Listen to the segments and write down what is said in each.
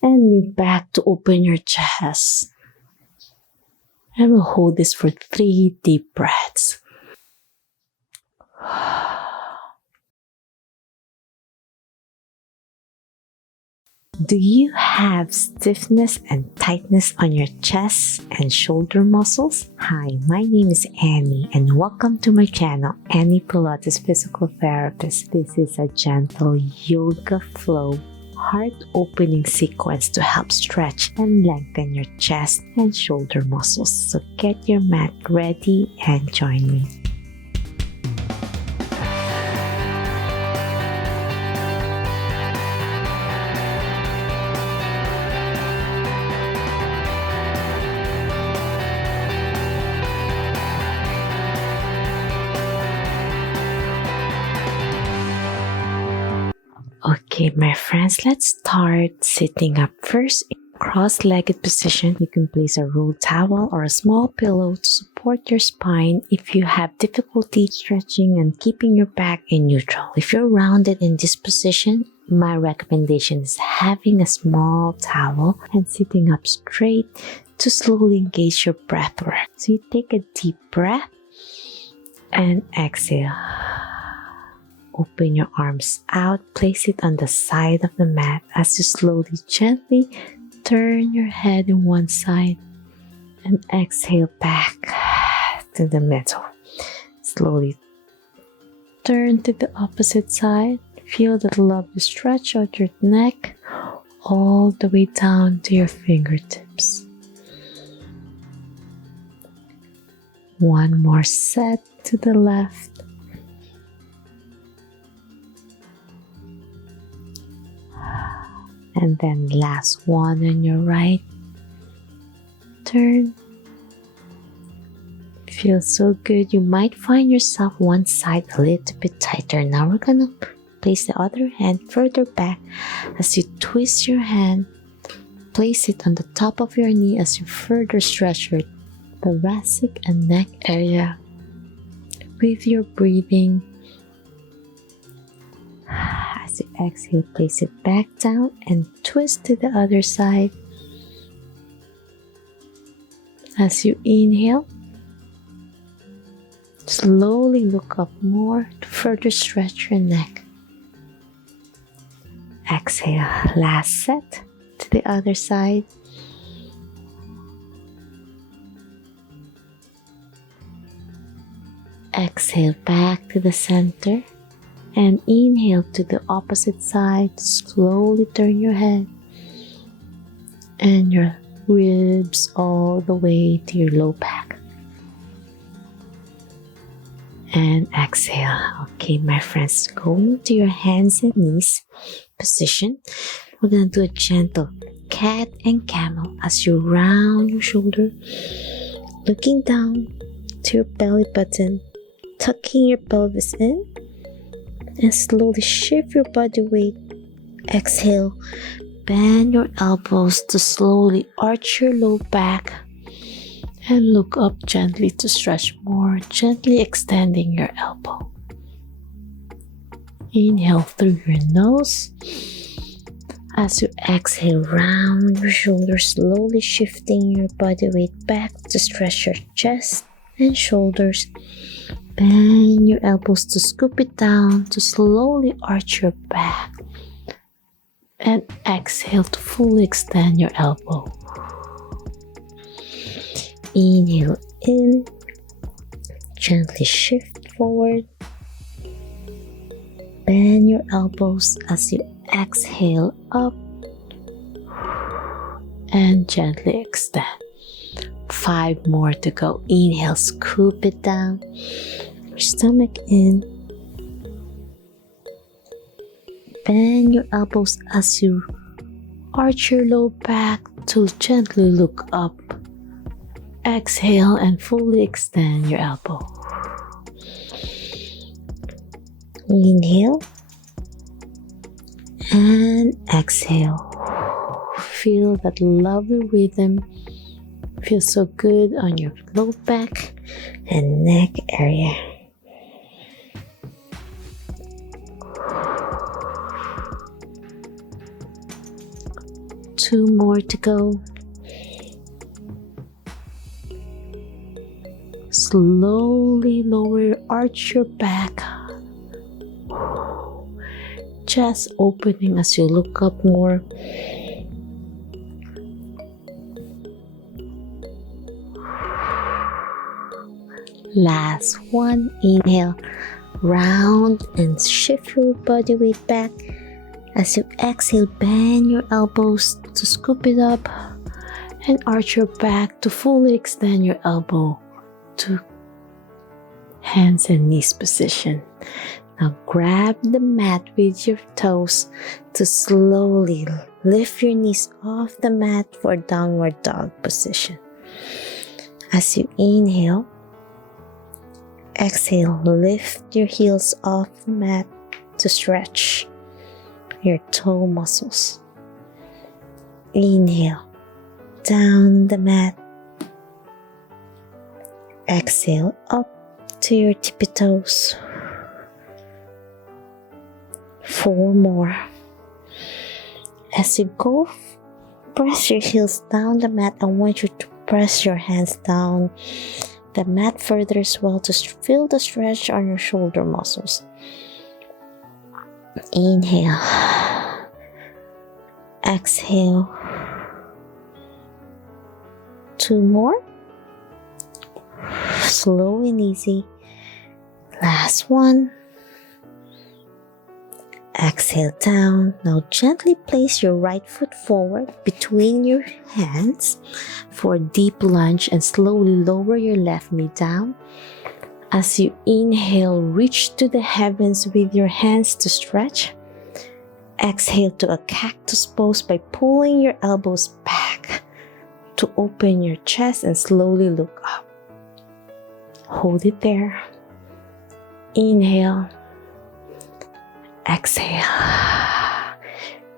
And lean back to open your chest. And we'll hold this for 3 deep breaths. Do you have stiffness and tightness on your chest and shoulder muscles? Hi, my name is Annie and welcome to my channel, Annie Pilates Physical Therapist. This is a gentle yoga flow, heart-opening sequence to help stretch and lengthen your chest and shoulder muscles. So get your mat ready and join me. Okay, my friends, let's start sitting up first. In cross-legged position, you can place a rolled towel or a small pillow to support your spine if you have difficulty stretching and keeping your back in neutral. If you're rounded in this position, my recommendation is having a small towel and sitting up straight to slowly engage your breath work. So you take a deep breath and exhale. Open your arms out, place it on the side of the mat as you slowly, gently turn your head in one side and exhale back to the middle. Slowly turn to the opposite side. Feel that lovely stretch out your neck all the way down to your fingertips. One more set to the left. And then last one on your right. Turn. Feels so good. You might find yourself one side a little bit tighter. Now we're gonna place the other hand further back as you twist your hand. Place it on the top of your knee as you further stretch your thoracic and neck area. With your breathing, as you exhale, place it back down and twist to the other side. As you inhale, slowly look up more to further stretch your neck. Exhale, last set to the other side. Exhale back to the center. And inhale to the opposite side. Slowly turn your head and your ribs all the way to your low back. And exhale. Okay, my friends, go into your hands and knees position. We're going to do a gentle cat and camel as you round your shoulder, looking down to your belly button, tucking your pelvis in. And slowly shift your body weight. Exhale, bend your elbows to slowly arch your low back and look up gently to stretch more, gently extending your elbow. Inhale through your nose. As you exhale, round your shoulders, slowly shifting your body weight back to stretch your chest and shoulders. Bend your elbows to scoop it down to slowly arch your back. And exhale to fully extend your elbow. Inhale in. Gently shift forward. Bend your elbows as you exhale up. And gently extend. 5 more to go. Inhale, scoop it down. Your stomach in. Bend your elbows as you arch your low back to gently look up. Exhale and fully extend your elbow. Inhale and exhale. Feel that lovely rhythm. Feels so good on your low back and neck area. 2 more to go. Slowly lower, arch your back. Chest opening as you look up more. Last one. Inhale, round and shift your body weight back. As you exhale, bend your elbows to scoop it up and arch your back to fully extend your elbow to hands and knees position. Now grab the mat with your toes to slowly lift your knees off the mat for downward dog position. As you inhale, exhale, lift your heels off the mat to stretch your toe muscles. Inhale, down the mat. Exhale, up to your tippy toes. 4 more. As you go, press your heels down the mat. I want you to press your hands down the mat further as well to feel the stretch on your shoulder muscles. Inhale. Exhale. 2 more. Slow and easy. Last one. Exhale down. Now gently place your right foot forward between your hands for a deep lunge and slowly lower your left knee down. As you inhale, reach to the heavens with your hands to stretch. Exhale to a cactus pose by pulling your elbows back to open your chest and slowly look up. Hold it there. Inhale. Exhale.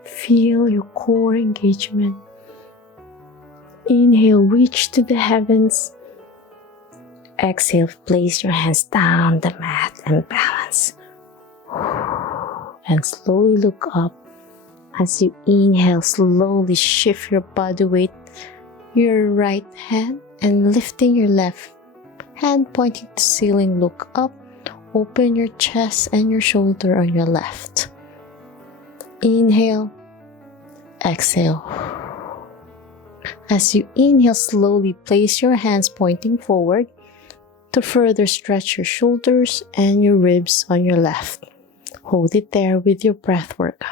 Feel your core engagement. Inhale, reach to the heavens. Exhale, place your hands down the mat and balance. And slowly look up. As you inhale, slowly shift your body weight, your right hand, and lifting your left hand pointing to ceiling, look up. Open your chest and your shoulder on your left. Inhale, exhale. As you inhale, slowly place your hands pointing forward to further stretch your shoulders and your ribs on your left. Hold it there with your breath work.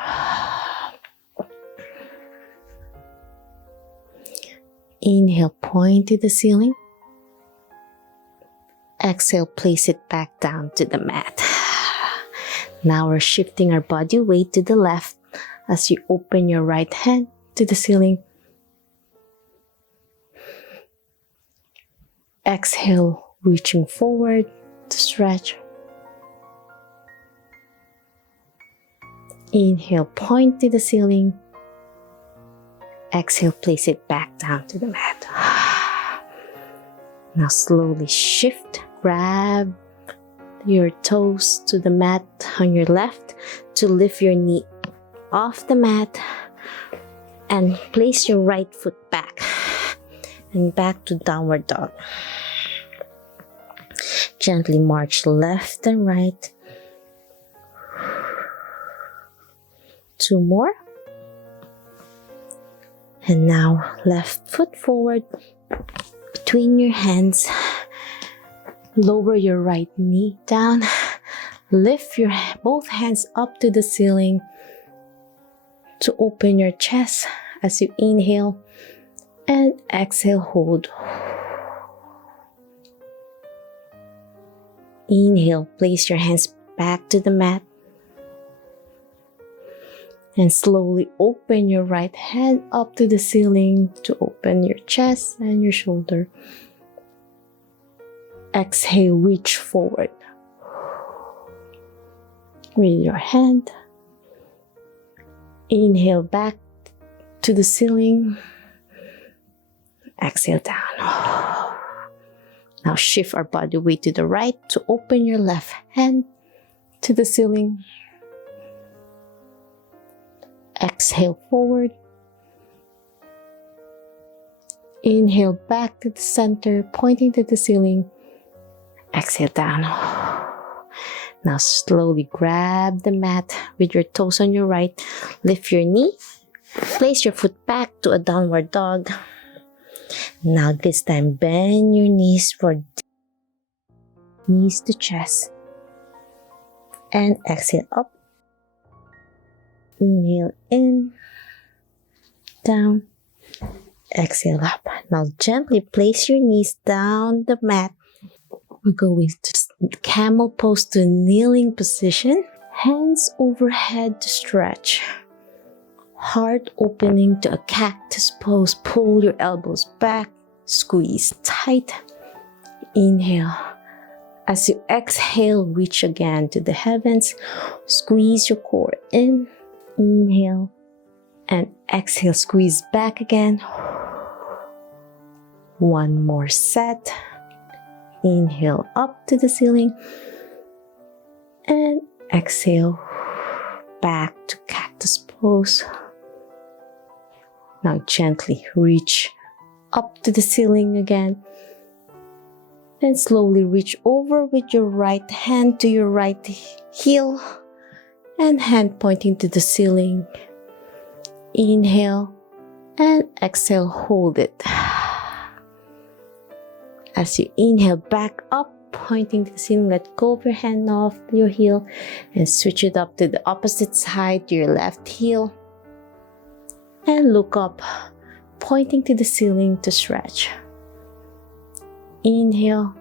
Inhale, point to the ceiling. Exhale, place it back down to the mat. Now we're shifting our body weight to the left as you open your right hand to the ceiling. Exhale, reaching forward to stretch. Inhale, point to the ceiling. Exhale, place it back down to the mat. Now slowly shift. Grab your toes to the mat on your left to lift your knee off the mat and place your right foot back and back to downward dog. Gently march left and right. 2 more. And now left foot forward between your hands. Lower your right knee down. Lift your both hands up to the ceiling to open your chest as you inhale and exhale, hold. Inhale, place your hands back to the mat and slowly open your right hand up to the ceiling to open your chest and your shoulder. Exhale, reach forward with your hand. Inhale back to the ceiling. Exhale down. Now shift our body weight to the right to open your left hand to the ceiling. Exhale forward. Inhale back to the center, pointing to the ceiling. Exhale down. Now slowly grab the mat with your toes on your right. Lift your knee. Place your foot back to a downward dog. Now this time bend your knees for knees to chest. And exhale up. Inhale in. Down. Exhale up. Now gently place your knees down the mat. We're going to camel pose to kneeling position. Hands overhead to stretch. Heart opening to a cactus pose. Pull your elbows back. Squeeze tight. Inhale. As you exhale, reach again to the heavens. Squeeze your core in. Inhale. And exhale, squeeze back again. One more set. Inhale up to the ceiling. And exhale back to cactus pose. Now gently reach up to the ceiling again. Then slowly reach over with your right hand to your right heel and hand pointing to the ceiling. Inhale and exhale, hold it. As you inhale back up, pointing to the ceiling, let go of your hand off your heel and switch it up to the opposite side, to your left heel. And look up, pointing to the ceiling to stretch. Inhale,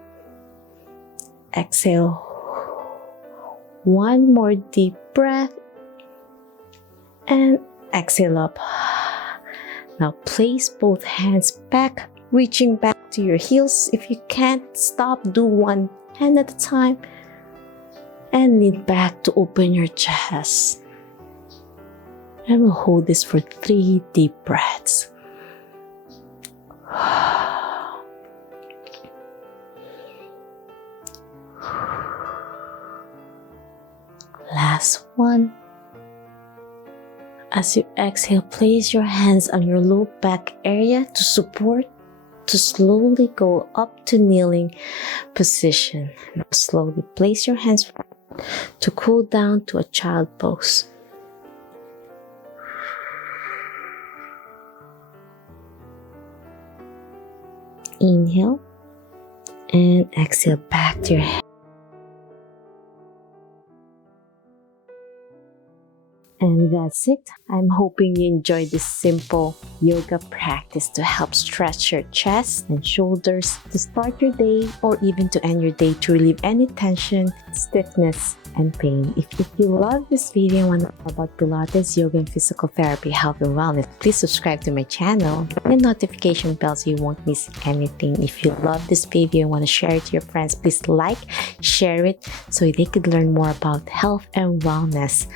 exhale. One more deep breath and exhale up. Now place both hands back, reaching back to your heels. If you can't stop, do one hand at a time and lean back to open your chest. And we'll hold this for 3 deep breaths. Last one. As you exhale, place your hands on your low back area to support, to slowly go up to kneeling position. Now slowly place your hands to cool down to a child pose. Inhale and exhale back to your head. And that's it. I'm hoping you enjoyed this simple yoga practice to help stretch your chest and shoulders to start your day or even to end your day to relieve any tension, stiffness, and pain. If you love this video and want to know about Pilates, Yoga, and Physical Therapy, Health and Wellness, please subscribe to my channel and notification bell so you won't miss anything. If you love this video and want to share it to your friends, please like, share it so they could learn more about health and wellness.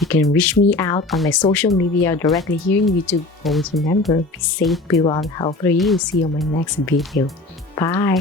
You can reach me out on my social media or directly here on YouTube. Always remember, be safe, be well, and healthy for you. See you on my next video. Bye!